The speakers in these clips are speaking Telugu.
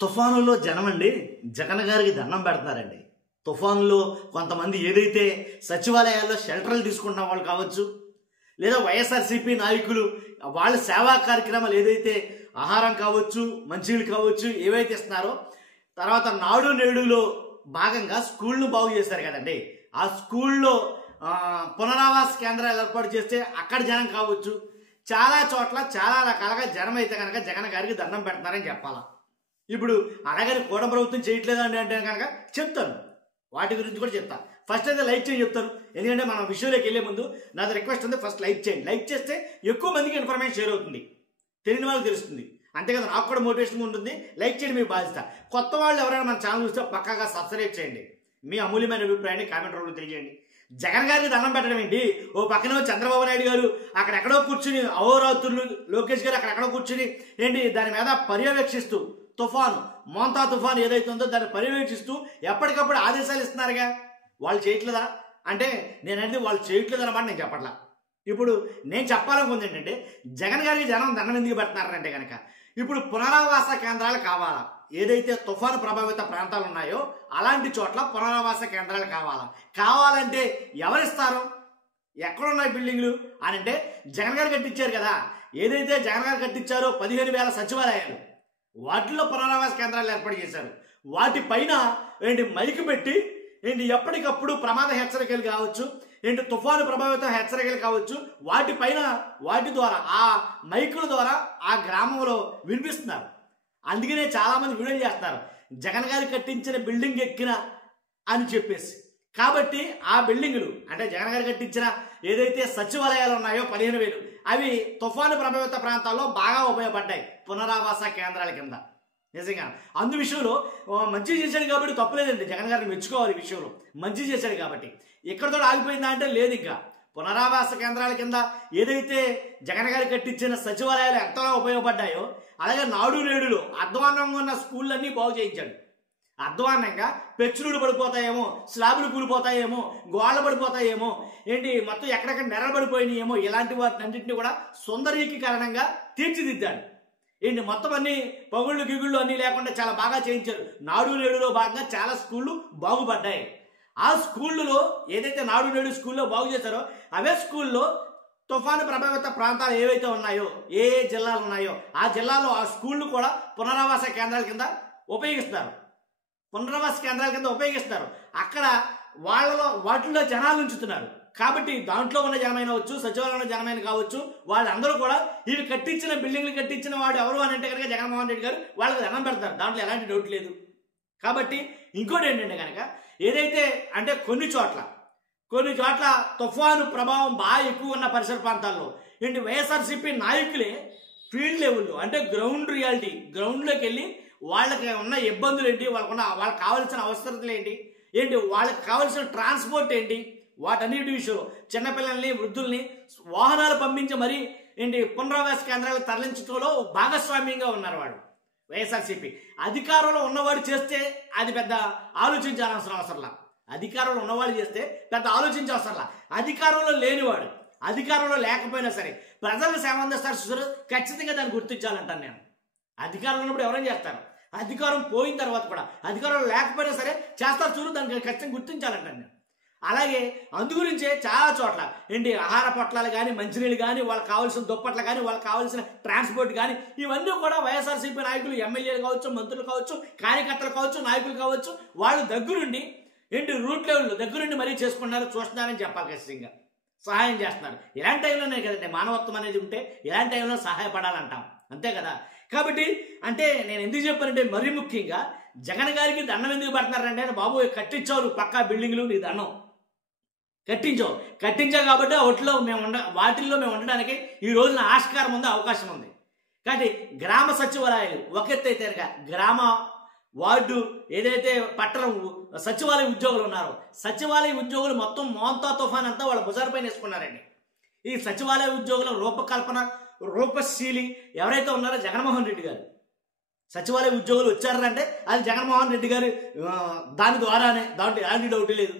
తుఫానులో జనమండి జగన్ గారికి దండం పెడతారండి. తుఫానులో కొంతమంది ఏదైతే సచివాలయాల్లో షెల్టర్లు తీసుకుంటున్న వాళ్ళు కావచ్చు, లేదా వైఎస్ఆర్సీపీ నాయకులు వాళ్ళ సేవా కార్యక్రమాలు ఏదైతే ఆహారం కావచ్చు, మంచినీళ్ళు కావచ్చు ఏవైతే ఇస్తున్నారో, తర్వాత నాడు నేడులో భాగంగా స్కూళ్ళను బాగు చేశారు కదండి. ఆ స్కూల్లో పునరావాస కేంద్రాలు ఏర్పాటు చేస్తే అక్కడ జనం కావచ్చు, చాలా చోట్ల చాలా రకాలుగా జనం అయితే కనుక జగన్ గారికి దండం పెడతారని చెప్పాలా. ఇప్పుడు అలాగని కూడా ప్రభుత్వం చేయట్లేదండి అంటే కనుక చెప్తాను, వాటి గురించి కూడా చెప్తాను. ఫస్ట్ అయితే లైక్ చేయండి చెప్తాను, ఎందుకంటే మనం విషయంలోకి వెళ్ళే ముందు నాది రిక్వెస్ట్ ఉంది, ఫస్ట్ లైక్ చేయండి. లైక్ చేస్తే ఎక్కువ మందికి ఇన్ఫర్మేషన్ షేర్ అవుతుంది, తెలియని వాళ్ళకి తెలుస్తుంది, అంతే కదా, నాకు కూడా మోటివేషన్ ఉంటుంది. లైక్ చేయండి మీ బాధ్యత. కొత్త వాళ్ళు ఎవరైనా మన ఛానల్ చూస్తే పక్కాగా సబ్స్క్రైబ్ చేయండి. మీ అమూల్యమైన అభిప్రాయాన్ని కామెంట్ రూపంలో తెలియజేయండి. జగన్ గారికి దండం పెట్టడం ఏంటి? ఓ పక్కన చంద్రబాబు నాయుడు గారు అక్కడెక్కడో కూర్చుని, అహోరాత్రులు లోకేష్ గారు అక్కడెక్కడో కూర్చుని ఏంటి దాని మీద పర్యవేక్షిస్తూ, తుఫాను మోంతా తుఫాను ఏదైతే ఉందో దాన్ని పర్యవేక్షిస్తూ ఎప్పటికప్పుడు ఆదేశాలు ఇస్తున్నారుగా. వాళ్ళు చేయట్లేదా అంటే నేను అనేది వాళ్ళు చేయట్లేదు అన్నమాట నేను చెప్పట్లా. ఇప్పుడు నేను చెప్పాలనుకుంది ఏంటంటే జగన్ గారికి జనం దండం ఎందుకు పెడుతున్నారంటే కనుక ఇప్పుడు పునరావాస కేంద్రాలు కావాలా. ఏదైతే తుఫాను ప్రభావిత ప్రాంతాలు ఉన్నాయో అలాంటి చోట్ల పునరావాస కేంద్రాలు కావాలంటే ఎవరిస్తారు? ఎక్కడున్నాయి బిల్డింగ్లు అని అంటే జగన్ గారు కట్టించారు కదా. ఏదైతే జగన్ గారు కట్టించారో 15,000 సచివాలయాలు, వాటిల్లో పునరావాస కేంద్రాలు ఏర్పాటు చేశారు. వాటిపైన ఏంటి మైకు పెట్టి ఏంటి ఎప్పటికప్పుడు ప్రమాద హెచ్చరికలు కావచ్చు, ఏంటి తుఫాను ప్రభావిత హెచ్చరికలు కావచ్చు, వాటి ద్వారా ఆ మైకుల ద్వారా ఆ గ్రామంలో వినిపిస్తున్నారు. అందుకనే చాలామంది వీడియోలు చేస్తున్నారు జగన్ గారు కట్టించిన బిల్డింగ్ ఎక్కిన అని చెప్పేసి. కాబట్టి ఆ బిల్డింగులు అంటే జగన్ గారు కట్టించిన ఏదైతే సచివాలయాలు ఉన్నాయో 15,000 అవి తుఫాను ప్రభావిత ప్రాంతాల్లో బాగా ఉపయోగపడ్డాయి పునరావాస కేంద్రాల కింద. నిజంగా అందు విషయంలో మంచి చేశాడు కాబట్టి తప్పులేదండి, జగన్ గారిని మెచ్చుకోవాలి. ఈ విషయంలో మంచి చేశాడు కాబట్టి. ఇక్కడతో ఆగిపోయిందా అంటే లేదు. ఇంకా పునరావాస కేంద్రాల కింద ఏదైతే జగన్ గారు కట్టించిన సచివాలయాలు ఎంతగా ఉపయోగపడ్డాయో అలాగే నాడు నేడులో అధ్వాన్నంగా ఉన్న స్కూళ్ళన్నీ బాగు చేయించాడు. అధ్వాన్నంగా పెచ్చులు పడిపోతాయేమో, స్లాబులు కూలిపోతాయేమో, గోళ్ళు పడిపోతాయేమో, ఏంటి మొత్తం ఎక్కడెక్కడ నెరబడిపోయినాయేమో, ఇలాంటి వాటిని అన్నింటినీ కూడా సుందరీకరణంగా తీర్చిదిద్దాడు. ఏంటి మొత్తం అన్ని పగుళ్ళు గిగుళ్ళు అన్నీ లేకుండా చాలా బాగా చేయించారు. నాడు నేడులో భాగంగా చాలా స్కూళ్ళు బాగుపడ్డాయి. ఆ స్కూళ్ళలో ఏదైతే నాడు నేడు స్కూల్లో బాగు చేశారో అవే స్కూల్లో తుఫాను ప్రభావిత ప్రాంతాలు ఏవైతే ఉన్నాయో, ఏ జిల్లాలు ఉన్నాయో ఆ జిల్లాలో ఆ స్కూళ్ళు కూడా పునరావాస కేంద్రాల కింద ఉపయోగిస్తారు. అక్కడ వాటిల్లో జనాలు ఉంచుతున్నారు. కాబట్టి దాంట్లో ఉన్న జనమైన వచ్చు, సచివాలయంలో జనమైన కావచ్చు, వాళ్ళందరూ కూడా ఇవి కట్టించిన బిల్డింగ్లు కట్టించిన వాడు ఎవరు అని అంటే కనుక జగన్మోహన్ రెడ్డి గారు వాళ్ళకి దండం పెడతారు. దాంట్లో ఎలాంటి డౌట్ లేదు. కాబట్టి ఇంకోటి ఏంటంటే కనుక ఏదైతే అంటే కొన్ని చోట్ల తుఫాను ప్రభావం బాగా ఎక్కువ ఉన్న పరిసర ప్రాంతాల్లో ఏంటి వైఎస్ఆర్సీపీ నాయకులే ఫీల్డ్ లెవెల్లో అంటే గ్రౌండ్ రియాలిటీ గ్రౌండ్లోకి వెళ్ళి వాళ్ళకి ఉన్న ఇబ్బందులు ఏంటి, వాళ్ళకి కావాల్సిన అవసరతలు ఏంటి, వాళ్ళకి కావాల్సిన ట్రాన్స్పోర్ట్ ఏంటి, వాటన్నిటి విషయంలో చిన్నపిల్లల్ని వృద్ధుల్ని వాహనాలు పంపించి మరీ ఏంటి పునరావాస కేంద్రాలకు తరలించడంలో భాగస్వామ్యంగా ఉన్నారు వాళ్ళు. వైఎస్ఆర్సీపీ అధికారంలో ఉన్నవాడు చేస్తే అది పెద్ద ఆలోచించాల్సిన అవసరంలా. అధికారంలో ఉన్నవాడు చేస్తే పెద్ద ఆలోచించవసరంలా. అధికారంలో లేనివాడు అధికారంలో లేకపోయినా సరే ప్రజలకు సేవ అందిస్తారు చూసారు, ఖచ్చితంగా దాన్ని గుర్తించాలంటాను నేను. అధికారంలో ఉన్నప్పుడు ఎవరైనా చేస్తారు, అధికారం పోయిన తర్వాత కూడా అధికారంలో లేకపోయినా సరే చేస్తారు చూడు, దానికి ఖచ్చితంగా గుర్తించాలంటాను నేను. అలాగే అందుగురించే చాలా చోట్ల ఏంటి ఆహార పొట్లాలు కానీ, మంచినీళ్ళు కానీ, వాళ్ళకి కావాల్సిన దుప్పట్లు కానీ, వాళ్ళకి కావాల్సిన ట్రాన్స్పోర్ట్ కానీ ఇవన్నీ కూడా వైఎస్ఆర్సీపీ నాయకులు, ఎమ్మెల్యేలు కావచ్చు, మంత్రులు కావచ్చు, కార్యకర్తలు కావచ్చు, నాయకులు కావచ్చు, వాళ్ళు దగ్గరుండి ఏంటి రూట్ లెవెల్లో దగ్గరుండి మరీ చూస్తున్నారని చెప్పాలి. ఖచ్చితంగా సహాయం చేస్తున్నారు. ఇలాంటి టైంలోనే కదండి మానవత్వం అనేది ఉంటే, ఇలాంటి టైంలో సహాయపడాలంటాం, అంతే కదా. కాబట్టి అంటే నేను ఎందుకు చెప్పానంటే మరీ ముఖ్యంగా జగన్ గారికి దండం ఎందుకు పెడుతున్నారంటే బాబు కట్టించావు పక్కా బిల్డింగ్లు, నీ దండం కట్టించావు కాబట్టి వాటిల్లో మేము ఉండడానికి ఈ రోజున ఆస్కారం ఉంది, అవకాశం ఉంది. కాబట్టి గ్రామ సచివాలయాలు ఒక ఎత్తు అయితే గ్రామ వార్డు ఏదైతే పట్టణం సచివాలయ ఉద్యోగులు ఉన్నారో సచివాలయ ఉద్యోగులు మొత్తం మోంతా తుఫాన్ అంతా వాళ్ళ భుజాలపైన వేసుకున్నారండి. ఈ సచివాలయ ఉద్యోగుల రూపశీలి ఎవరైతే ఉన్నారో జగన్మోహన్ రెడ్డి గారు. సచివాలయ ఉద్యోగులు వచ్చారంటే అది జగన్మోహన్ రెడ్డి గారు దాని ద్వారానే, దాంట్లో ఎలాంటి డౌట్ లేదు.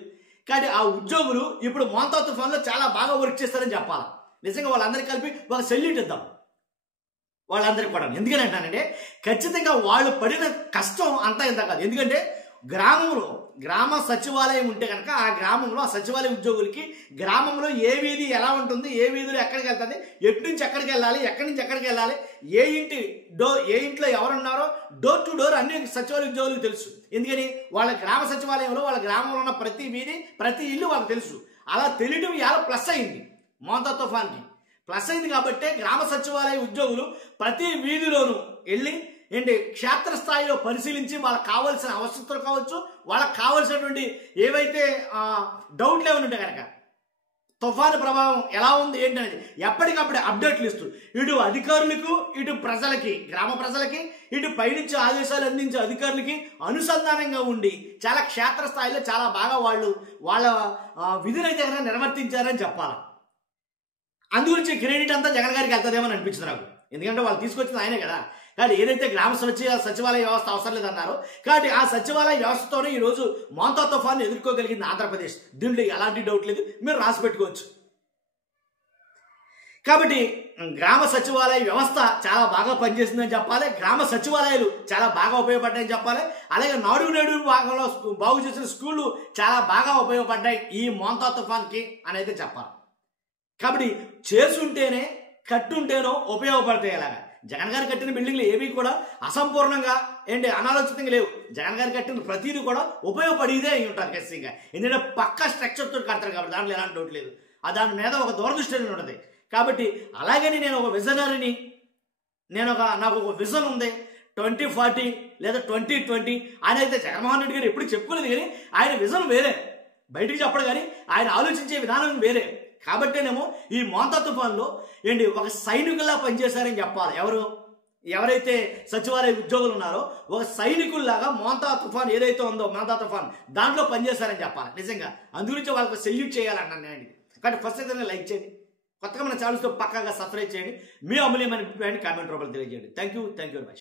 కానీ ఆ ఉద్యోగులు ఇప్పుడు మోంతా తుఫాన్లో చాలా బాగా వర్క్ చేస్తారని చెప్పాలి. నిజంగా వాళ్ళందరికీ కలిపి ఒక సెల్యూట్ ఇద్దాం. వాళ్ళందరికీ కూడా. ఎందుకని అంటానంటే ఖచ్చితంగా వాళ్ళు పడిన కష్టం అంతా ఇంత కాదు. ఎందుకంటే గ్రామ సచివాలయం ఉంటే కనుక ఆ గ్రామంలో ఆ సచివాలయ ఉద్యోగులకి గ్రామంలో ఏ వీధి ఎలా ఉంటుంది, ఏ వీధిలో ఎక్కడికి వెళ్తుంది, ఎటు నుంచి ఎక్కడికి వెళ్ళాలి, ఎక్కడి నుంచి ఎక్కడికి వెళ్ళాలి, ఏ ఇంట్లో ఎవరున్నారో డోర్ టు డోర్ అన్ని సచివాలయ ఉద్యోగులకు తెలుసు. ఎందుకని వాళ్ళ గ్రామ సచివాలయంలో వాళ్ళ గ్రామంలో ఉన్న ప్రతి వీధి ప్రతి ఇల్లు వాళ్ళకి తెలుసు. అలా తెలియడం ఇలా ప్లస్ అయింది, మోంతా తుఫాన్కి ప్లస్ అయింది. కాబట్టి గ్రామ సచివాలయ ఉద్యోగులు ప్రతి వీధిలోనూ వెళ్ళి క్షేత్రస్థాయిలో పరిశీలించి వాళ్ళకి కావాల్సిన అవసరతలు కావచ్చు, వాళ్ళకి కావాల్సినటువంటి ఏవైతే డౌట్లు ఏమైనా ఉంటే కనుక తుఫాను ప్రభావం ఎలా ఉంది ఏంటనేది ఎప్పటికప్పుడు అప్డేట్లు ఇస్తూ ఇటు అధికారులకు ఇటు ప్రజలకి గ్రామ ప్రజలకి ఇటు పైనుంచి ఆదేశాలు అందించే అధికారులకి అనుసంధానంగా ఉండి చాలా క్షేత్రస్థాయిలో చాలా బాగా వాళ్ళ విధులైతే కనుక నిర్వర్తించారని చెప్పాలి. అందుగురించి క్రెడిట్ అంతా జగన్ గారికి వెళ్తుందేమో అనిపించింది నాకు. ఎందుకంటే వాళ్ళు తీసుకొచ్చింది ఆయనే కదా. కానీ ఏదైతే గ్రామ సచివాలయ వ్యవస్థ అవసరం లేదన్నారో కాబట్టి ఆ సచివాలయ వ్యవస్థతోనే ఈరోజు మోంతా తుఫాను ఎదుర్కోగలిగింది ఆంధ్రప్రదేశ్. దీంట్లో ఎలాంటి డౌట్ లేదు, మీరు రాసి పెట్టుకోవచ్చు. కాబట్టి గ్రామ సచివాలయ వ్యవస్థ చాలా బాగా పనిచేసిందని చెప్పాలి. గ్రామ సచివాలయాలు చాలా బాగా ఉపయోగపడ్డాయని చెప్పాలి. అలాగే నాడు భాగంలో బాగు చేసిన స్కూళ్ళు చాలా బాగా ఉపయోగపడ్డాయి ఈ మోంతా తుఫాన్కి అనేది చెప్పాలి. కాబట్టి చేసుంటేనే కట్టుంటేనో ఉపయోగపడతాయి. అలాగా జగన్ గారు కట్టిన బిల్డింగ్లు ఏవి కూడా అసంపూర్ణంగా అనాలోచితంగా లేవు. జగన్ గారు కట్టిన ప్రతిదీ కూడా ఉపయోగపడేదే అయి ఉంటారు ఖచ్చితంగా. ఎందుకంటే పక్కా స్ట్రక్చర్తో కడతారు కాబట్టి దాంట్లో ఎలాంటి డౌట్ లేదు. దాని మీద ఒక దూరదృష్టి ఉంటుంది. కాబట్టి అలాగని నేను ఒక విజనరీని, నాకు ఒక విజన్ ఉంది 2040 లేదా 2020 అయితే జగన్మోహన్ రెడ్డి గారు ఎప్పుడు చెప్పుకోలేదు. కానీ ఆయన విజన్ వేరే, బయటికి చెప్పడు. కానీ ఆయన ఆలోచించే విధానం వేరే. కాబట్టేనేమో ఈ మోంతా తుఫాన్లో ఒక సైనికుల్లా పనిచేశారని చెప్పాలి. ఎవరైతే సచివాలయ ఉద్యోగులు ఉన్నారో ఒక సైనికుల్లాగా మోంతా తుఫాన్ ఏదైతే ఉందో మోంతా తుఫాన్ దాంట్లో పనిచేశారని చెప్పాలి. నిజంగా అందుగురించి వాళ్ళకి సెల్యూట్ చేయాలన్నాను నేను. కాబట్టి ఫస్ట్ అయితే లైక్ చేయండి, కొత్తగా మన ఛానల్స్తో పక్కాగా సబ్స్క్రైబ్ చేయండి, మీ అమూల్యమైన అభిప్రాయాన్ని కామెంట్ రూపంలో తెలియజేయండి. Thank you very much.